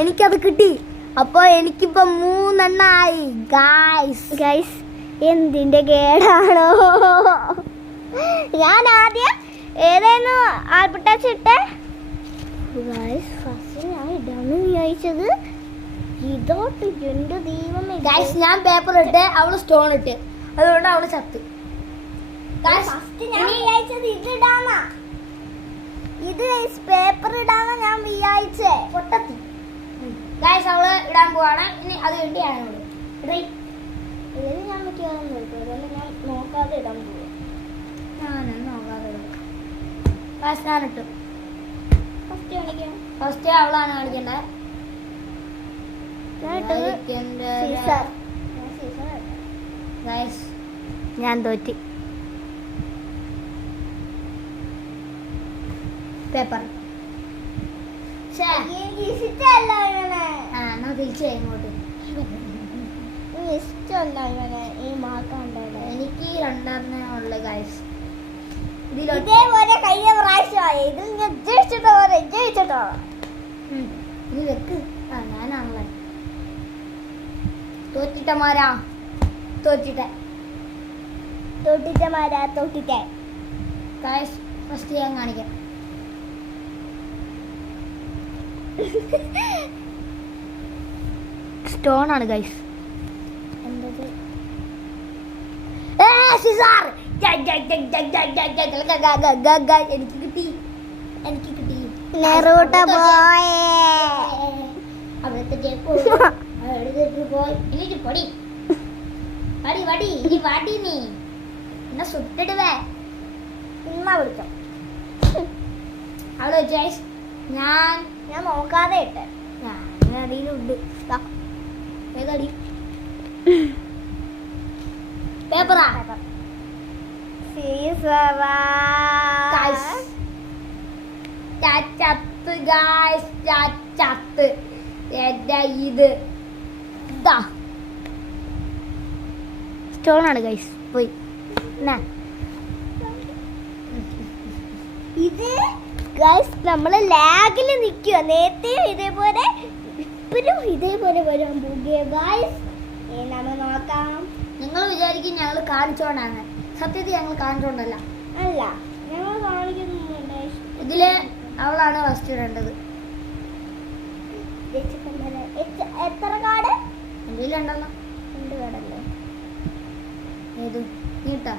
എനിക്കത് കിട്ടി. അപ്പൊ എനിക്കിപ്പോ 3 എണ്ണായി. ഗൈസ് എന്തിന്റെ കേടാണോ? ഞാൻ ആദ്യം ഏതായിരുന്നു ആൽബർട്ടാച്ച് ഇട്ടെ? ഫസ്റ്റ് ഞാൻ ഇടാന്ന് വിചാരിച്ചത് ഇതോട്ട്. എന്റെ ദൈവമേ ഗൈസ്, ഞാൻ പേപ്പർ ഇട്ട് അവള് സ്റ്റോൺ ഇട്ട്, അതുകൊണ്ട് അവള് ചത്ത്. ഫസ്റ്റ് ഞാൻ വിചാരിച്ചത് ഇത് ഇടാന്നാ. ഇത് പേപ്പർ ഇടാന്നാ ഞാൻ വിചാരിച്ചേ. പൊട്ടത്തി. ഗൈസ് അവള് ഇടാൻ പോവാണ്. ഇനി അത് വേണ്ടിയാണ് ഇതിന് ഞാൻ മിക്കവാറും നോക്കും. അതുകൊണ്ട് ഞാൻ നോക്കാതെ ഇടാൻ പോവാ. ഞാനൊന്നും നോക്കാതെ ഇടാം. ഫസ്റ്റ് ഞാൻ ഇട്ടു. ഫസ്റ്റ് അവളാണ് കളിക്കണ്ടേ. ഞാൻ തോറ്റി. പേപ്പർ തിരിച്ചു ഇങ്ങോട്ട്. ഇഷ്ടമല്ല ഈ മാർക്കുണ്ടല്ലോ. എനിക്ക് 2 ഉള്ള ഗൈസ്. ഇതേപോലെ കഴിഞ്ഞ പ്രാവശ്യമായി. ഇതിൽ ഞാൻ ജയിച്ചിട്ടോ. ഇനി വെക്ക്. ഞാനാണല്ലേ തോറ്റിട്ടമാരാ. തോറ്റിട്ടെ ഗൈസ്. ഫസ്റ്റ് ഞാൻ കാണിക്കാം. സ്റ്റോൺ ആണ് ഗൈസ്. എന്തത്? എനിക്ക് കിട്ടി. സുട്ടിടുവേ വിളിച്ചോ. അവിടെ വെച്ചു ഗൈസ്. ഞാൻ നോക്കാതെ ഇട്ടെ. ഞാൻ അടിയിലുണ്ട്. ഏതടി? പേപ്പറാ. ഇത് സ്റ്റോൺ ആണ് ഗൈസ്. പോയി. ഇത് ഗൈസ് നമ്മള് ലാഗില് നിൽക്കുക. നേരത്തെ ഇതേപോലെ ഇപ്പോഴും ഇതേപോലെ വരാൻ പോകുക ഗൈസ്. നമ്മൾ നോക്കാം. നിങ്ങൾ വിചാരിക്കും ഞങ്ങൾ കാണിച്ചോണ്ടാണ്. സത്യത്തിൽ ഞങ്ങൾ കാണിച്ചോണ്ടല്ല. അല്ല, ഞങ്ങൾ കാണിക്കുന്നുണ്ട്. ഇതില് അവളാണ് ഫസ്റ്റ് ഇടേണ്ടത്. എത്ര കാർഡ്? എന്തെങ്കിലും ഉണ്ടല്ലോ. 2 കാർഡല്ലേ? ഏത് നീട്ടാ?